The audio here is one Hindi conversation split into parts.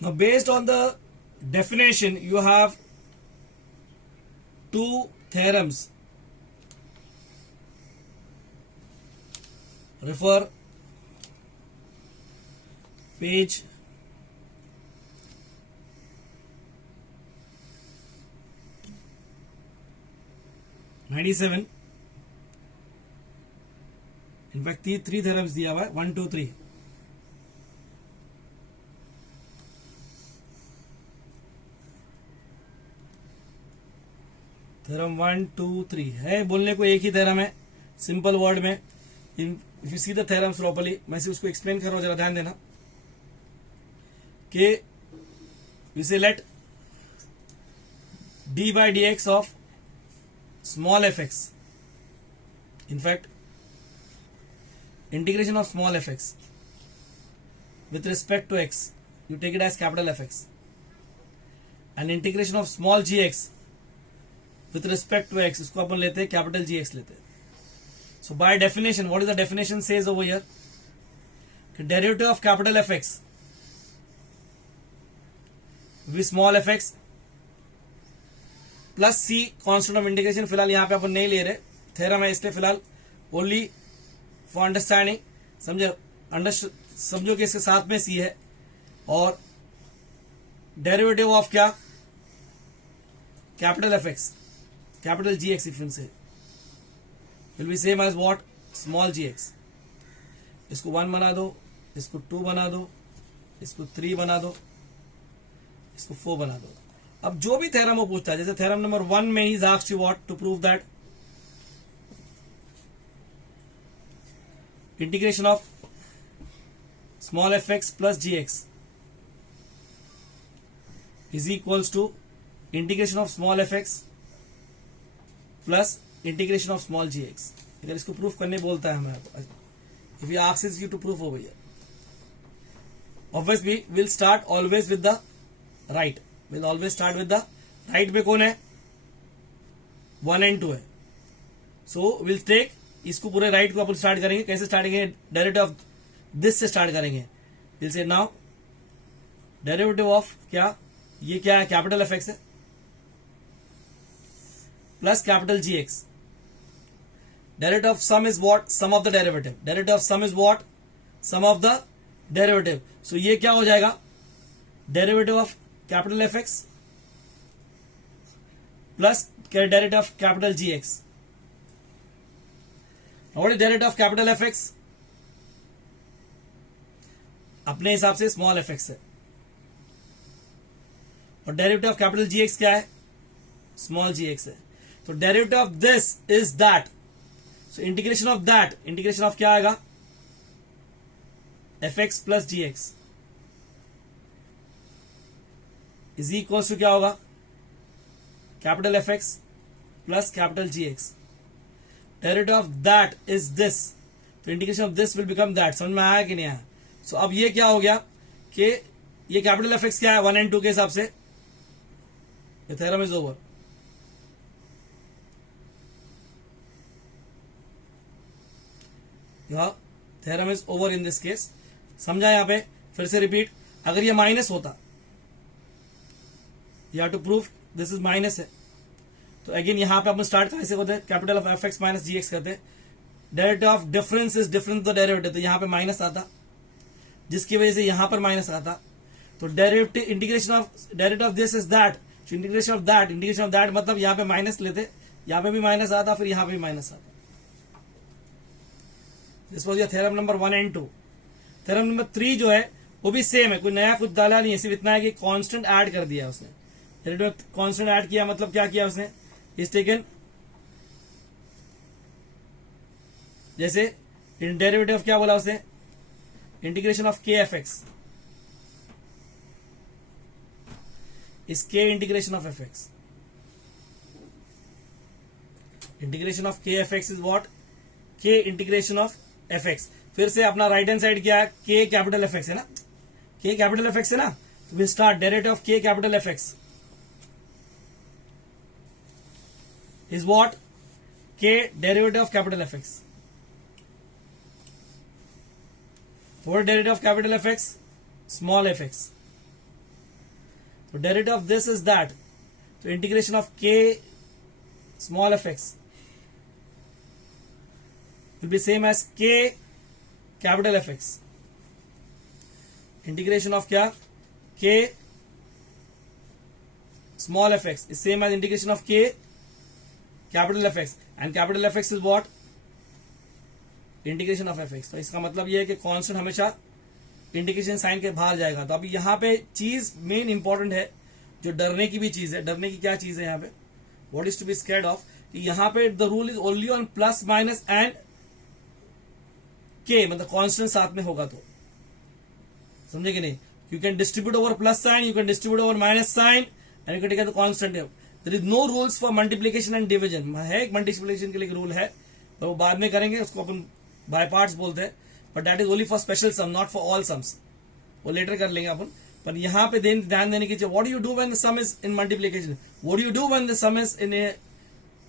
Now based on the definition, you have two theorems. Refer page 97. In fact, three theorems दिया हुआ है, 1, 2, 3. थ्योरम 1, 2, 3 है, बोलने को एक ही थ्योरम है, सिंपल वर्ड में. If you see the theorems properly, मैं से उसको एक्सप्लेन कर रहा हूं, जरा ध्यान देना कि वी से let d by d x of small F x, in fact integration of small fx with respect to x, you take it as capital Fx, and integration of small gx with respect to x, इसको अपन लेते हैं capital Gx लेते हैं. So by definition, what is the definition says over here? Derivative of capital Fx with small fx plus c constant of integration. फिलहाल यहाँ पे अपन नहीं ले रहे, थ्योरम है इसलिए फिलहाल ओनली फॉर अंडरस्टैंडिंग, समझो कि इसके साथ में सी है, और डेरिवेटिव ऑफ क्या, capital F X, capital G X, if say will be same as what, small G X. इसको 1 बना दो, इसको 2 बना दो, इसको 3 बना दो, इसको 4 बना दो. अब जो भी थ्योरम वो पूछता है, जैसे थ्योरम नंबर 1 में ही asked you what to prove that integration of small fx plus gx is equals to integration of small fx plus integration of small gx. अगर इसको प्रूफ करने बोलता है हमें, if he asks you to prove over here, obviously we'll start always with the right. We'll always start with the right. में कौन है, 1 and 2 है. So we'll take इसको पूरे राइट को अपन स्टार्ट करेंगे. कैसे स्टार्ट करेंगे, डेरिवेटिव ऑफ दिस से स्टार्ट करेंगे. Will say now derivative of क्या, ये क्या है, कैपिटल एफ एक्स है plus capital G X. Derivative of sum is what, sum of the derivative. Derivative of sum is what, sum of the derivative. So ये क्या हो जाएगा, derivative of capital F X plus derivative of capital G X. What is derivative of capital Fx? अपने हिसाब से स्मॉल fx है, और डेरिवेटिव ऑफ कैपिटल gx क्या है, स्मॉल gx है. तो derivative of this is that. So integration of that, integration of क्या आएगा, fx plus gx is equal to क्या होगा, capital fx plus capital gx. Derivative of that is this, तो integration of this will become that. समझ में आया कि नहीं आया? सो अब ये क्या हो गया कि ये कैपिटल एफ एक्स क्या है, 1 and 2 के हिसाब से, ये theorem is over. Theorem is over in this case. समझा? यहां पे फिर से रिपीट, अगर ये माइनस होता, you have to prove this is minus है, तो अगेन यहां पे अपन स्टार्ट कैसे होते हैं, capital of f x minus g x करते हैं. Derivative of difference is difference the derivative, तो यहां पे माइनस आता, जिसकी वजह से यहां पर माइनस आता. तो derivative integration of derivative of this is that, integration of that, integration of that मतलब यहां पे माइनस लेते, यहां पे भी माइनस आता, फिर यहां पे भी माइनस आता. This was your theorem number 1 and 2. Theorem number 3 जो है वो भी सेम है, कोई नया कुछ डाला नहीं है, सिर्फ इतना है कि कांस्टेंट ऐड कर दिया उसने. डेरिवेटिव कांस्टेंट ऐड किया मतलब क्या किया उसने, इज टेकन, जैसे इन डेरिवेटिव ऑफ क्या बोला उसने, इंटीग्रेशन ऑफ के एफ एक्स इज के integration of f X. Integration of के एफ एक्स इज व्हाट, के इंटीग्रेशन ऑफ एफ एक्स. फिर से अपना राइट हैंड साइड क्या है, के कैपिटल एफ एक्स है ना, के कैपिटल एफ एक्स है ना, तो वी स्टार्ट डेरिवेटिव ऑफ के capital F x is what, k derivative of capital Fx. What derivative of capital Fx, small fx. तो derivative of this is that, तो इंटीग्रेशन ऑफ के small F X will be same as के capital F X. Integration of क्या, के small fx is same as integration of k capital fx, and capital fx is what, integration of fx. तो इसका मतलब ये है कि कांस्टेंट हमेशा इंटीग्रेशन साइन के बाहर जाएगा. तो अभी यहाँ पे चीज मेन इंपॉर्टेंट है, जो डरने की भी चीज है. डरने की क्या चीज है यहाँ पे, what is to be scared of, कि यहाँ पे the rule is only on plus minus and k, मतलब कांस्टेंट साथ में होगा. तो समझे कि नहीं, you can distribute over plus sign, you can distribute over minus sign, and you can take the constant. There is no rules for multiplication and division. है एक मल्टीप्लिकेशन के लिए रूल है, तो वो बाद में करेंगे, उसको अपन बाय पार्ट्स बोलते हैं, but that is only for special sum, not for all sums. वो लेटर कर लेंगे अपन. पर यहाँ पे ध्यान देने की चाहिए, what do you do when the sum is in multiplication, what do you do when the sum is in A.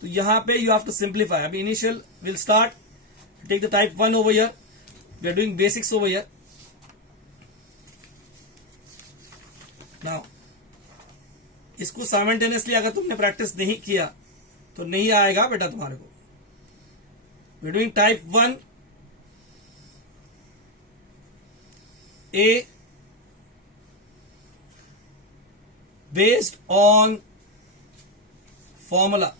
तो यहाँ पे यू हैव टू सिंप्लीफाई. अभी initial will start, take the type 1 over here, we are doing basics over here. Now इसको साइमल्टेनियसली अगर तुमने प्रैक्टिस नहीं किया तो नहीं आएगा बेटा तुम्हारे को. We doing type 1 a based on formula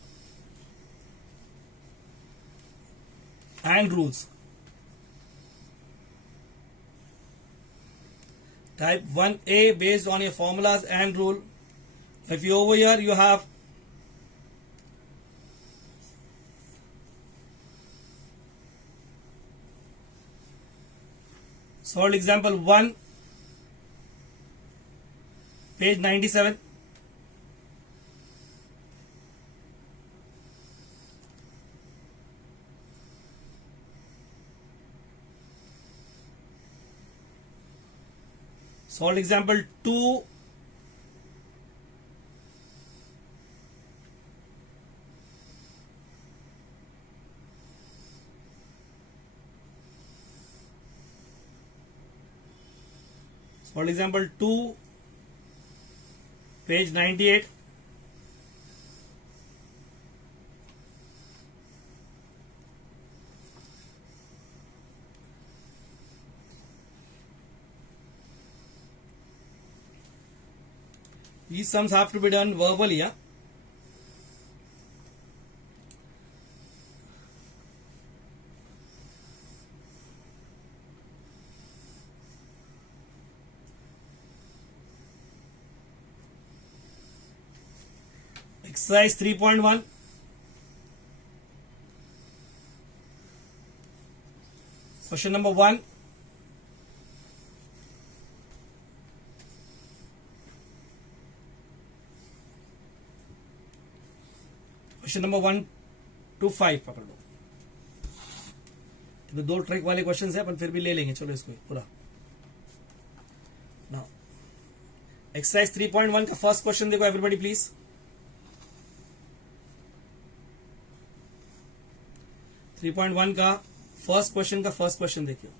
and rules. Type 1A based on your formulas and rule. If you over here you have solved example 1, page 97. Solved example 2, solved example 2, page 98. These sums have to be done verbally, yeah. Exercise 3.1. Question number 1. Question number 1 to 5 पकड़ लो. तो 2 ट्रिक वाले क्वेश्चन है, अपन फिर भी ले लेंगे. चलो इसको पूरा. नाउ एक्सरसाइज 3.1 का फर्स्ट क्वेश्चन देखो एवरीबॉडी प्लीज. थ्री 3.1 का फर्स्ट क्वेश्चन देखियो.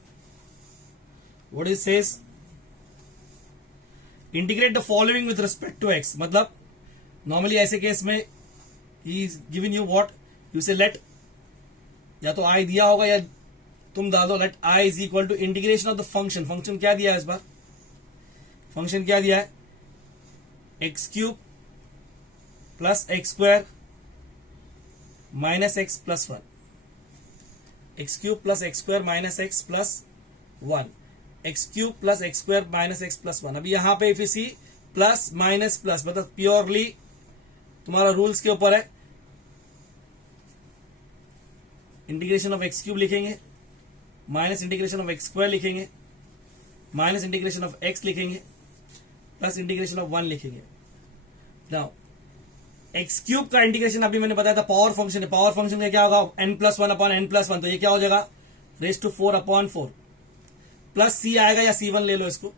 What is says, integrate the following with respect to x. मतलब नॉर्मली ऐसे केस में he is giving you what, you say let, या तो i दिया होगा या तुम डाल दो, let i is equal to integration of the function. Function क्या दिया है इस बार, फंक्शन क्या दिया है, x cube plus x square minus x plus 1. X cube plus x square minus x plus 1, x cube plus x square minus x plus 1. अभी यहां पे if you see plus minus plus, मतलब प्योरली तुम्हारा रूल्स के ऊपर है. इंटीग्रेशन ऑफ एक्स क्यूब लिखेंगे, minus integration of x square लिखेंगे, माइनस इंटीग्रेशन ऑफ एक्स लिखेंगे, प्लस इंटीग्रेशन ऑफ 1 लिखेंगे. नाउ एक्स क्यूब का इंटीग्रेशन अभी मैंने बताया था पावर फंक्शन है. पावर फंक्शन का क्या होगा, n+1 अपॉन n+1. तो ये क्या हो जाएगा, raise to 4 upon 4 plus c आएगा या C1 ले लो इसको.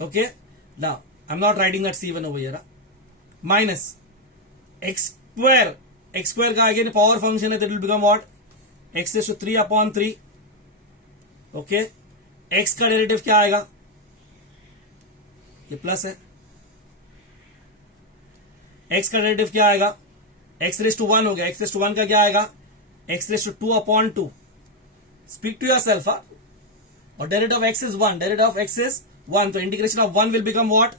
Okay, now I am not writing that C1 over here. Minus x square का अगेन पावर फंक्शन है, that will become what, x raise to 3 upon 3. Okay, x का डेरिवेटिव क्या आएगा, ये प्लस है, x का डेरिवेटिव क्या आएगा, x रेज टू 1 हो गया, x रेज टू 1 का क्या आएगा, x raise to 2 upon 2. Speak to yourself. और derivative of x is 1, derivative of x is 1, तो integration of 1 will become what,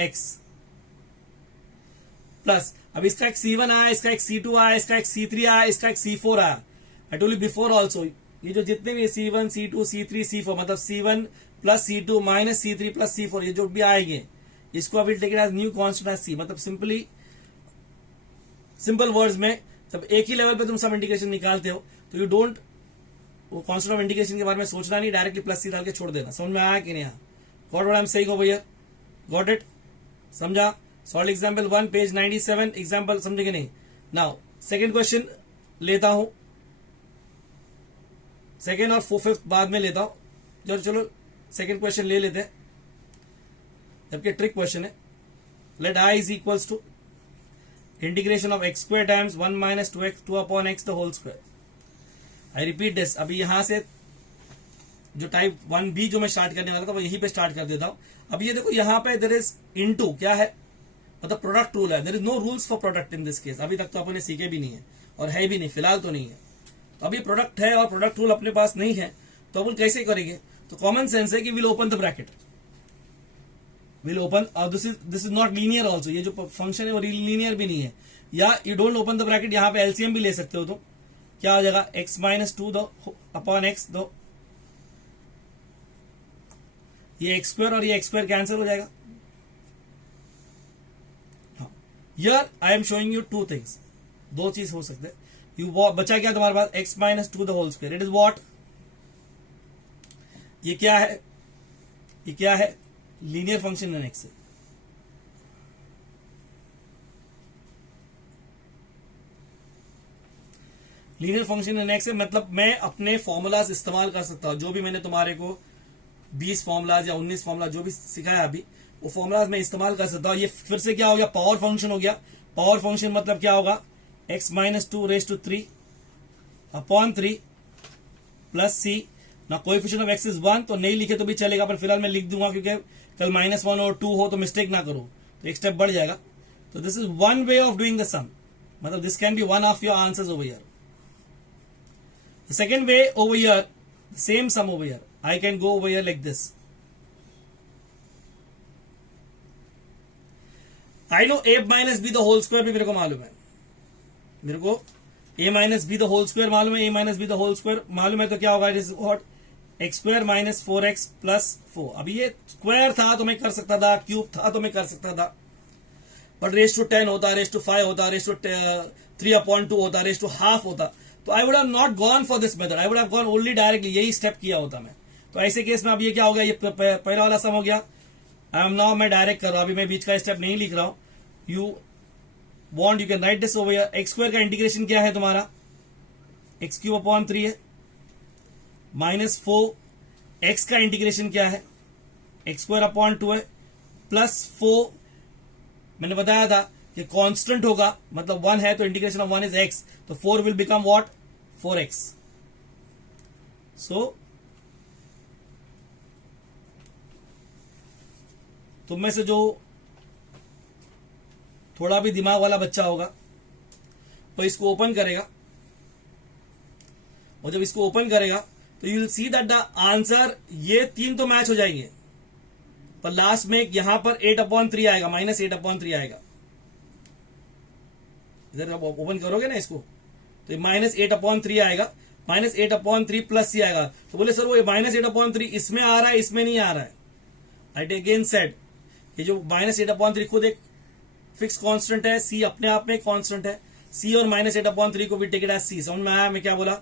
x plus. अब इसका एक C1 आया, इसका एक C2 आया, इसका एक C3 आया, इसका एक C4 आया. I told you before also, ये जो जितने भी C1, C2, C3, C4 मतलब C1 plus C2 minus C3 plus C4 ये जो भी आएंगे, इसको अभी take it as new constant as C. मतलब सिंपली सिंपल वर्ड्स में जब एक ही लेवल पे तुम सब इंटीग्रेशन निकालते हो तो यू डोंट वो कांस्टेंट ऑफ इंटीग्रेशन के बारे में सोचना नहीं, डायरेक्टली प्लस C डाल के छोड़ देना. समझ में आया कि नहीं? Got what I am saying over here? Got it? समझा? Solve example 1 page 97. एग्जांपल समझे कि नहीं? नाउ सेकंड क्वेश्चन लेता हूं, सेकंड और फिफ्थ बाद में लेता हूं. चलो सेकंड क्वेश्चन ले लेते हैं, जबकि ट्रिक क्वेश्चन है. Let I is equals to integration of x square times 1 minus 2x 2 upon x the whole square. I repeat this. अभी यहां से जो टाइप 1b जो मैं स्टार्ट करने वाला था वो यहीं पे स्टार्ट कर देता हूं. अब ये देखो यहाँ पे देयर इज इनटू क्या है, मतलब प्रोडक्ट रूल है. There is no rules for product in this case. अभी तक तो अपने सीखे भी नहीं है और है भी नहीं, फिलहाल तो नहीं है. तो अभी प्रोडक्ट है और प्रोडक्ट रूल अपने पास नहीं है, तो अपन कैसे करेंगे? तो कॉमन सेंस है कि will open the bracket, will open. और this is not linear also. ये जो फंक्शन है वो लीनियर भी नहीं है. या you don't open the bracket, यहाँ पे एलसीएम भी ले सकते हो. तो क्या हो जाएगा, x माइनस 2 दो अपॉन x दो, ये x स्क्वायर और ये x स्क्वायर कैंसिल हो जाएगा. Here I am showing you two things. दो चीज हो सकते हैं. यू बचा क्या तुम्हारे पास, x minus 2 the whole square. It is what, ये क्या है, ये क्या है, linear function in x. Linear function in x है, मतलब मैं अपने फॉर्मूलाज इस्तेमाल कर सकता हूं. जो भी मैंने तुम्हारे को 20 फॉर्मूलाज या 19 फॉर्मूला जो भी सिखाया अभी, वो फॉर्मूलाज मैं इस्तेमाल कर सकता हूं. ये फिर से क्या हो गया, पावर फंक्शन हो गया. पावर फंक्शन मतलब क्या होगा, x minus 2 raise to 3 upon 3 plus c. ना कोएफिशिएंट ऑफ x इज 1, तो नहीं लिखे तो भी चलेगा, पर फिलहाल मैं लिख दूंगा क्योंकि कल -1 और 2 हो तो मिस्टेक ना करो, तो एक स्टेप बढ़ जाएगा. तो this is one way of doing the sum, मतलब this can be one of your answers over here. The second way over here, same sum over here, I can go over here like this. I know a minus b the whole square भी मेरे को मालूम है. मेरे को a minus b the whole square मालूम है, a minus b the whole square मालूम है. तो क्या होगा, it is what, x square minus 4x plus 4. अभी ये स्क्वायर था तो मैं कर सकता था, क्यूब था तो मैं कर सकता था, बट रेज टू 10 होता, रेज टू 5 होता, रेज टू 3/2 होता, रेज टू हाफ होता. तो I would have not gone for this method, I would have gone only directly, यही स्टेप किया होता मैं. तो ऐसे केस में अब ये क्या हो गया, ये पहला वाला सम हो गया. आई एम नाउ मैं डायरेक्ट कर रहा हूं, अभी मैं बीच का स्टेप नहीं लिख रहा हूं. You want you can write this over here. x square का इंटीग्रेशन क्या है तुम्हारा, x क्यूब अपॉन 3 है, माइनस 4x का इंटीग्रेशन क्या है, x स्क्वायर अपॉन 2 है, प्लस 4 मैंने बताया था कि कांस्टेंट होगा, मतलब 1 है तो इंटीग्रेशन ऑफ 1 इज x, तो 4 विल बिकम व्हाट, 4x. सो तुम में से जो थोड़ा भी दिमाग वाला बच्चा होगा वो इसको ओपन करेगा, और जब इसको ओपन करेगा तो you will see that the answer, ये 3 तो मैच हो जाएंगे, पर लास्ट में यहां पर 8/3 आएगा, -8/3 आएगा. इधर आप ओपन करोगे ना इसको, तो -8/3 आएगा, -8/3 प्लस c आएगा. तो बोले सर वो -8/3 इसमें आ रहा है, इसमें नहीं आ रहा है. आई अगेन सेड, ये जो -8/3 खुद एक फिक्स कांस्टेंट है, c अपने आप में कांस्टेंट है. c और -8/3 को भी टेक इट एज c. समझ में आया मैं क्या बोला,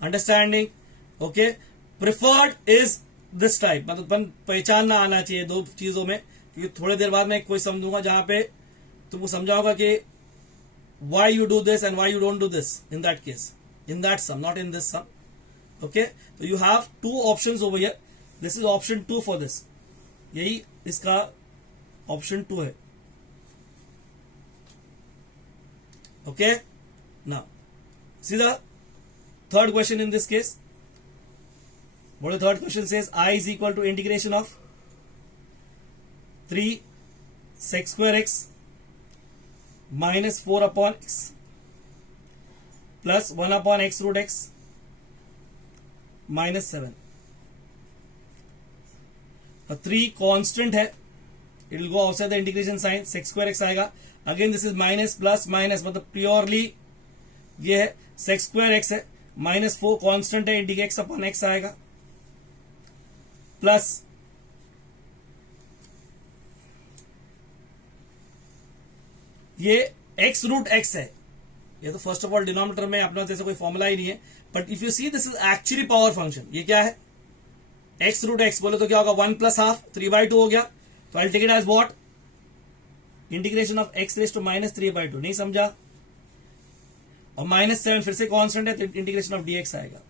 understanding? Okay. Preferred is this type, मतलब पहचानना आना चाहिए दो चीजों में, क्योंकि थोड़ी देर बाद मैं कोई समझूंगा जहां पे तुमको समझाऊंगा कि why you do this and why you don't do this in that case, in that sum, not in this sum. Okay, so you have two options over here. This is option 2 for this. यही इसका option 2 है. Okay, now see the third question in this case. What the third question says, I is equal to integration of 3 sec square x minus 4 upon x plus 1 upon x root x minus 7 और 3 कांस्टेंट है, it will go outside the integration sign, sec square x आएगा। Again this is minus plus minus, मतलब प्योरली ये है सेक्स स्क्वायर एक्स है, माइनस 4 कांस्टेंट है, इंटीग्रेट एक्स अपॉन एक्स आएगा, प्लस ये एक्स रूट एक्स है। ये तो फर्स्ट ऑफ ऑल डिनोमिनेटर में अपना जैसे कोई फॉर्मूला ही नहीं है, but if you see this is actually power function. ये क्या है, एक्स रूट एक्स बोले तो क्या होगा, 1 प्लस हाफ 3/2 हो गया, तो I take it as what, integration of x raise to minus 3/2। नहीं समझा? और माइनस 7 फिर से कांस्टेंट है, तो इंटीग्रेशन ऑफ डीएक्स आएगा।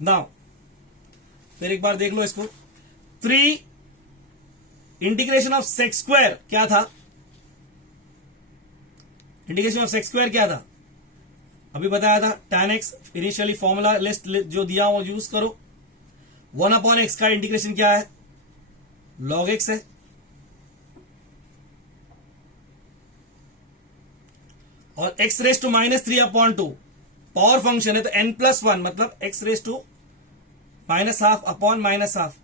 नाउ फिर एक बार देख लो इसको, 3 इंटीग्रेशन ऑफ सेक्स स्क्वायर क्या था, इंटीग्रेशन ऑफ सेक्स स्क्वायर क्या था, अभी बताया था tan x, initially formula list जो दिया वो यूज करो। 1 अपॉन एक्स का इंटीग्रेशन क्या है, log x है, और x raise to minus 3/2 power function है, तो n+1 मतलब x raise to minus half upon minus half,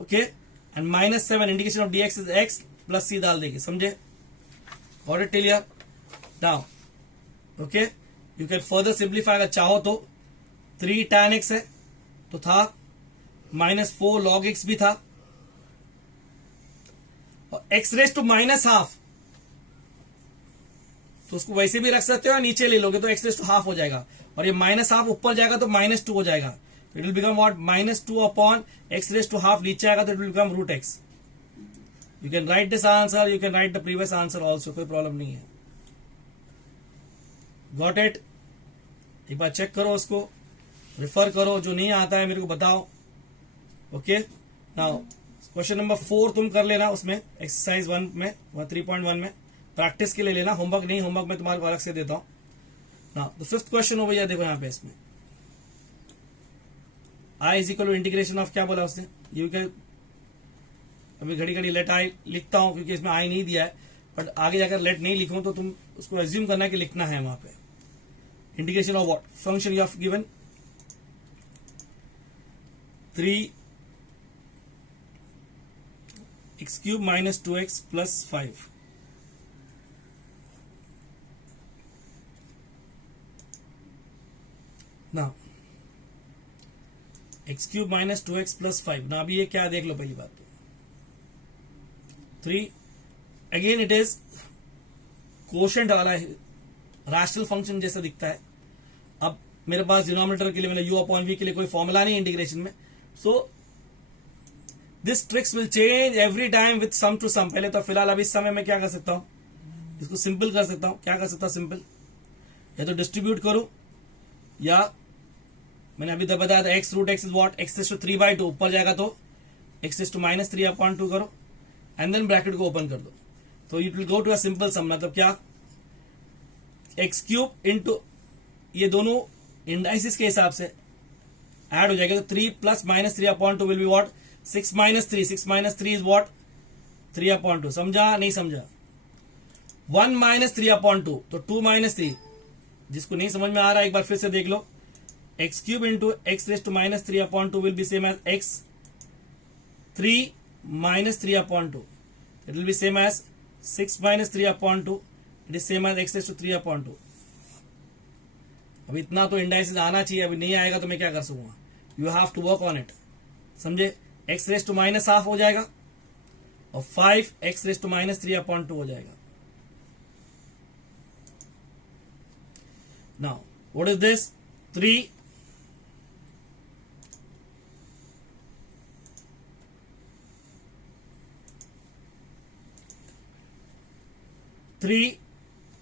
okay, and minus 7 integration of dx is x plus c डाल देंगे, समझे? Got it till here? Now, okay, you can further simplify अगर चाहो तो 3 tan x है तो था, माइनस 4 log x भी था, और x raise to minus half तो उसको वैसे भी रख सकते हो या नीचे ले लोगे तो x रेज टू हाफ हो जाएगा, और ये माइनस हाफ ऊपर जाएगा तो -2 हो जाएगा, तो it will become what, -2 upon x raise to half नीचे आएगा तो it will become root x। You can write this answer, you can write the previous answer also, कोई प्रॉब्लम नहीं है। Got it? एक बार चेक करो उसको, रेफर करो, जो नहीं आता है मेरे को बताओ। ओके, नाउ क्वेश्चन नंबर 4 तुम कर लेना, उसमें एक्सरसाइज 1 में 3.1 में प्रैक्टिस के लिए लेना, होमवर्क नहीं, होमवर्क मैं तुम्हारे को अलग से देता हूं। नाउ द 5th क्वेश्चन हो भैया, देखो यहाँ पे इसमें i is equal to integration of, क्या बोला उसने, यू कैन, अभी घड़ी घड़ी लेट आई लिखता हूं क्योंकि इसमें आई नहीं दिया है, बट आगे जाकर लेट नहीं लिखूं तो तुम उसको एज्यूम करना कि लिखना है वहां पे। Integration of what, function you have given 3 x cube minus 2x plus 5। ना x cube minus 2x plus 5, ना अभी ये क्या देख लो, पहली बात तो 3 अगेन इट इज कोशेंट वाला रैशनल फंक्शन जैसा दिखता है। अब मेरे पास डिनोमिनेटर के लिए मैंने u अपॉन v के लिए कोई फॉर्मूला नहीं इंटीग्रेशन में, so this tricks will change every time with sum to sum. पहले तो फिलहाल अभी इस समय मैं क्या कर सकता हूं, इसको सिंपल कर सकता हूं। क्या कर सकता हूं सिंपल, या तो डिस्ट्रीब्यूट करो, या मैंने अभी तक बताया था x root x is what, x raise to 3/2 ऊपर जाएगा तो एक्स रेज टू माइनस 3/2 करो, एंड देन ब्रैकेट को ओपन कर दो, तो it will go to a simple sum, मतलब क्या, एक्स क्यूब इंटू ये दोनों इंडाइसिस के हिसाब से ऐड हो जाएगा, तो 3 plus minus 3/2 will be what, 6 minus 3, 6 minus 3 is what 3/2। समझा नहीं समझा? 1 माइनस 3/2 तो 2 माइनस 3, जिसको नहीं समझ में आ रहा है एक बार फिर से देख लो, x cube into x raise to minus 3/2 will be same as x 3 minus 3/2, it will be same as 6 minus 3/2, it is same as x raised to 3/2। अब इतना तो इंडाइसिस आना चाहिए, अभी नहीं आएगा तो मैं क्या कर सकूंगा, you have to work on it, समझे? x raise to minus half हो जाएगा और 5 x रेज टू माइनस 3/2 हो जाएगा। Now what is this, 3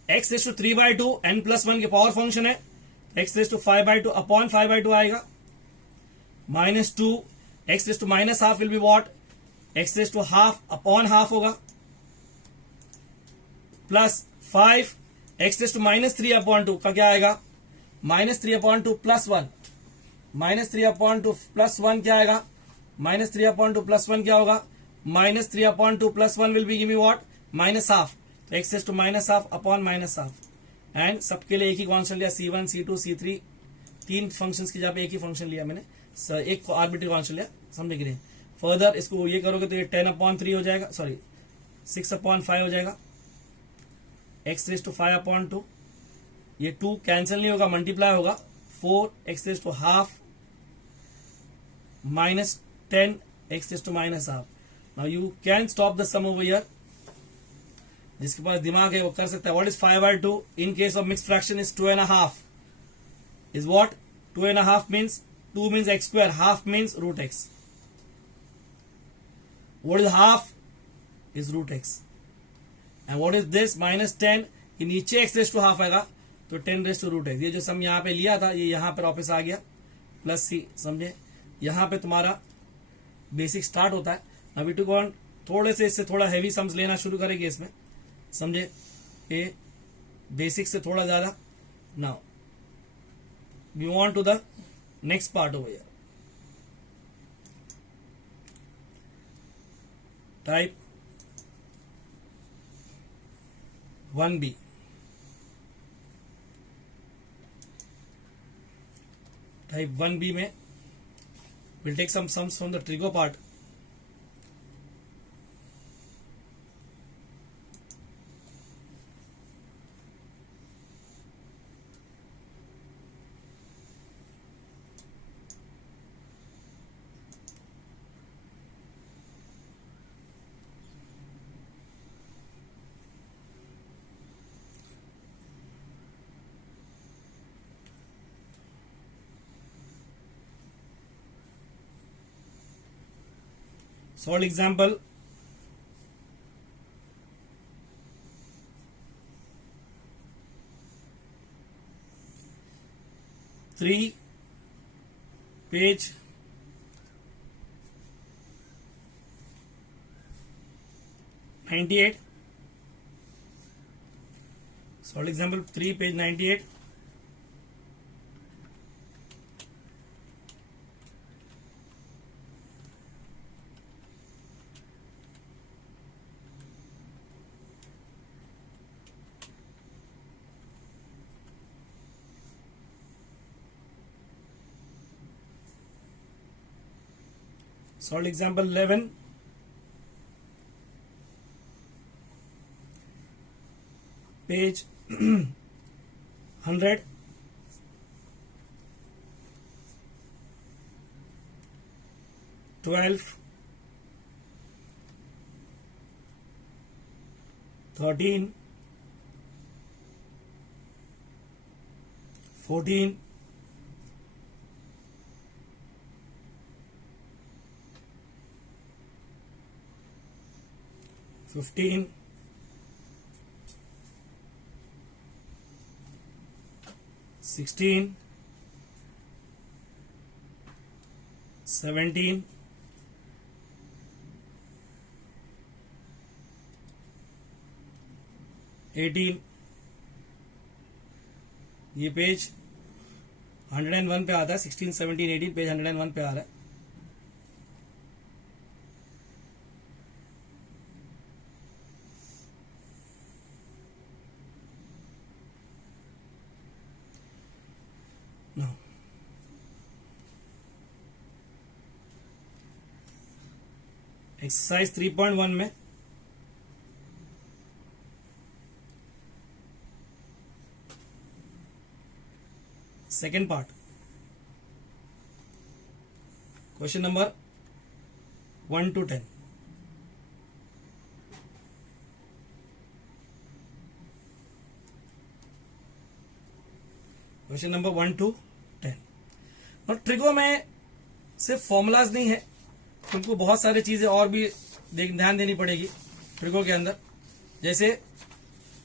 x raise to 3/2 n plus 1 के पावर फंक्शन है, x रेज टू 5/2 अपॉन 5/2 आएगा, -2 x raise to minus half will be what, x raise to half upon half होगा, प्लस 5 एक्स रेस टू -3/2 का क्या आएगा, -3/2 +1, -3/2 +1 क्या आएगा, -3/2 +1 क्या होगा, -3/2 +1 will be give me what, -12, तो x raise to -12 upon -12, and सबके लिए एक ही कॉन्स्टेंट लिया, C1 C2 C3, तीन फंक्शंस की जगह पे एक ही फंक्शन लिया मैंने, एक आर्बिट्री कॉन्स्टेंट लिया, समझ गए। फर्दर इसको ये करोगे तो ये 10/3 हो जाएगा, सॉरी 6/5 हो जाएगा, एक्स रेस टू 5/2, ये 2 कैंसिल नहीं होगा, मल्टीप्लाई होगा, 4 x raise to half -10 x raise to -half. Now you can stop the sum over here, जिसके पास दिमाग है वो कर सकता है। What is 5/2 in case of mix fraction is 2.5, is what, 2.5 means 2 means x square, half means root x. What is half is root x, and what is this -10, कि नीचे x raised to half आएगा तो 10 raised to root x। ये जो सम यहाँ पे लिया था ये यहाँ पर वापस आ गया प्लस c, समझे। यहाँ पे तुम्हारा बेसिक स्टार्ट होता है। अभी टू कौन थोड़े से इससे थोड़ा हैवी सम्स लेना शुरू करेंगे इसमें, समझे, ये बेसिक से थोड़ा ज्यादा। Now move on to the next part over here. Type 1b. Type 1b में we'll take some sums from the trigo part. Solve example 3, page 98. Solve example 3, page 98. Solve example 11. Page 100. Twelve, 13, 14, 15, 16, 17, 18, ये पेज 101 पे आता है, 16, 17, 18 पेज 101 पे आ रहा है। Now, एक्सरसाइज 3.1 में second part, question number 1 to 10। Question number 1 to 10। और ट्रिगो में सिर्फ फॉर्मूलाज नहीं है, तुमको बहुत सारी चीजें और भी ध्यान देनी पड़ेगी ट्रिगो के अंदर। जैसे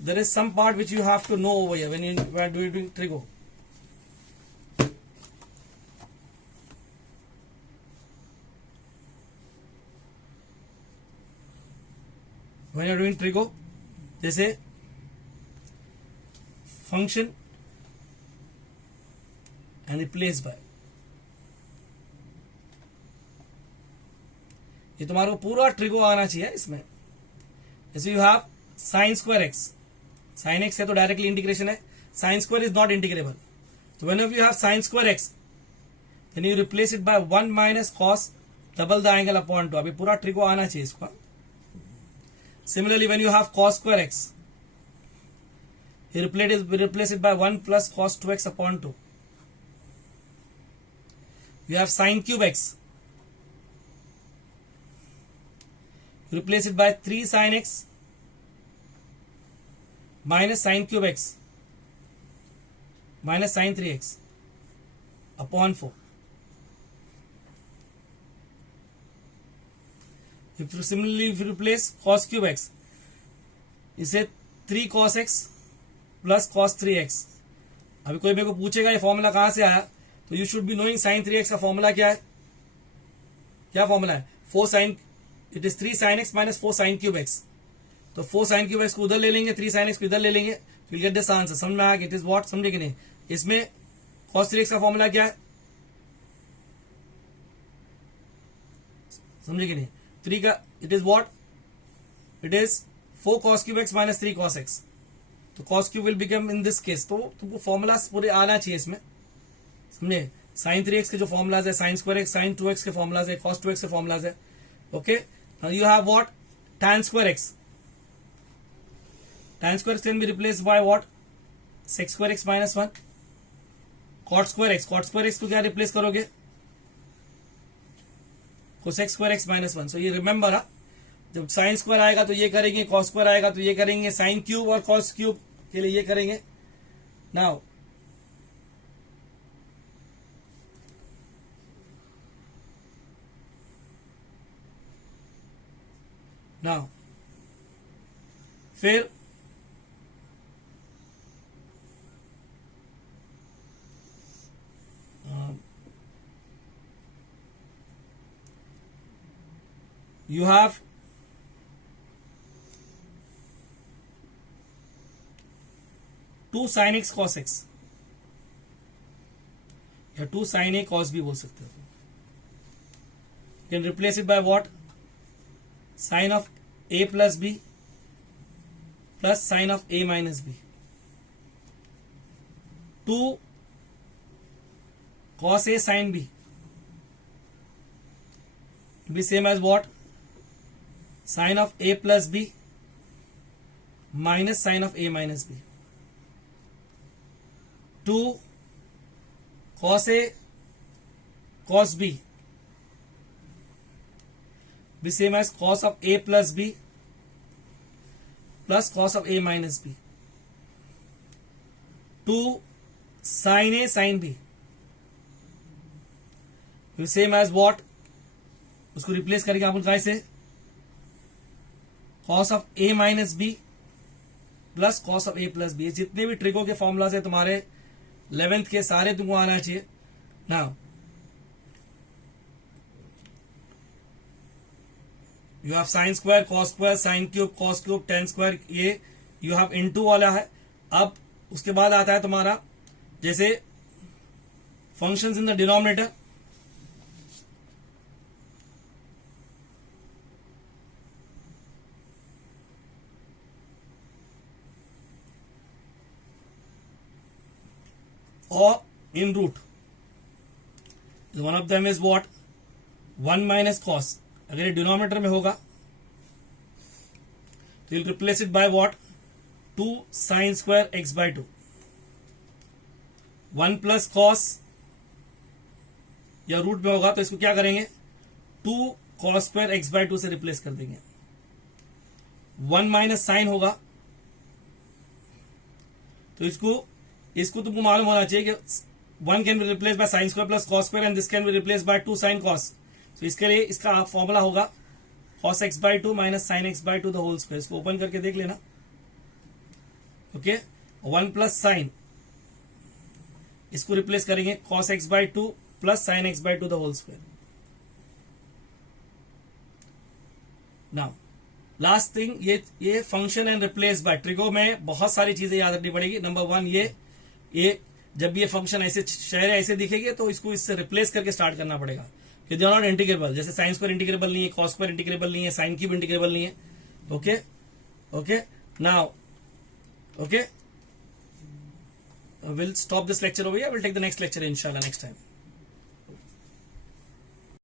there is some part which you have to know over here when you are doing trigo. When you are doing trigo, जैसे function and replace by, ये तुम्हारे को पूरा ट्रिको आना चाहिए इसमें. जैसे you have sine square x, sine x है तो डायरेक्टली इंटीग्रेशन है, sine square is not integrable. तो when you have sine square x then you replace it by 1 minus cos double the angle upon 2. अभी पूरा ट्रिको आना चाहिए इसको. Similarly when you have cos square x you replace it by 1 plus cos 2x upon 2. You have sin cube x. You replace it by 3 sin x minus sin cube x minus sin 3x upon 4. Similarly, if you replace cos cube x, इसे 3 cos x plus cos 3x. अभी कोई मेरे को पूछेगा ये फॉर्मूला कहां से आया, तो you should be knowing sine 3x का फॉर्मूला क्या है. क्या फॉर्मूला है? 4 sine, it is 3 sine x minus 4 sine cube x. तो 4 साइन क्यूब एक्स को उधर ले लेंगे, 3 साइन एक्स को इधर ले लेंगे, विल गेट दिस आंसर. समझ में आया? इट इज व्हाट, समझे कि नहीं? इसमें कॉस 3x का फॉर्मूला क्या है, समझे कि नहीं? 3 का it is what, it is 4 cos cube x minus 3 cos x. तो cos cube will become in this case. तो तुमको फॉर्मूला पूरे आना चाहिए इसमें, समझे? साइन 3x के जो फॉर्मुलाज है, sine square x, sign 2x के फॉर्मुलाज है, cos 2x के फॉर्मुलाज है. Okay, now you have what, tan square x. tan square can be replace by what, sec square x minus 1. cot square x, cot square x को क्या रिप्लेस करोगे, cosec स्क्वायर एक्स माइनस 1. सो ये रिमेंबर, जब साइन स्क्वायर आएगा तो ये करेंगे, cos स्क्वायर आएगा तो ये करेंगे, साइन क्यूब और cos क्यूब के लिए ये करेंगे. नाउ फिर you have to sine x cos x, या 2 sin a cos b बोल सकते हो. You can replace it by what, sin of a plus b plus sin of a minus b. 2 cos a sin b will be same as what, sin of a plus b minus sin of a minus b. 2 cos a cos b be same as cos of a plus b plus cos of a minus b. 2 sin a sin b be same as what, उसको रिप्लेस करेंगे आप उनका ऐसे, cos of a minus b plus cos of a plus b. जितने भी ट्रिको के फॉर्मुलाज है तुम्हारे 11th के, सारे तुमको आना चाहिए. Now you have sine square, cos square, sine cube, cos cube, tan square, ये यू हैव इनटू वाला है. अब उसके बाद आता है तुम्हारा जैसे functions in the denominator. or in root. One of them is what, 1 minus cos. अगर ये डिनोमिनेटर में होगा तो you'll replace it by what, 2 sin square x by 2. 1 plus cos या रूट में होगा तो इसको क्या करेंगे, 2 cos square x by 2 से रिप्लेस कर देंगे. 1 माइनस साइन होगा तो इसको तुमको मालूम होना चाहिए कि 1 can be replace by sine square plus cos square and this can be replace by 2 sin cos. तो इसके लिए इसका फॉर्मूला होगा cos x by 2 minus sine x by 2 the whole square. इसको ओपन करके देख लेना. ओके, 1 प्लस साइन, इसको रिप्लेस करेंगे cos x by 2 plus sine x by 2 the whole square. Now last thing, ये function and replace by trigo में बहुत सारी चीजें याद रखनी पड़ेगी। नंबर 1, ये जब ये फंक्शन ऐसे शहर ऐसे दिखेगी तो इसको इससे रिप्लेस करके स्टार्ट करना पड़ेगा, कि दे आर नॉट इंटीग्रेबल। जैसे साइन स्क्वायर इंटीग्रेबल नहीं है, कॉस स्क्वायर इंटीग्रेबल नहीं है, साइन क्यूब इंटीग्रेबल नहीं है। Okay okay, now okay, we'll stop this lecture over here. We'll take the next lecture inshallah next time.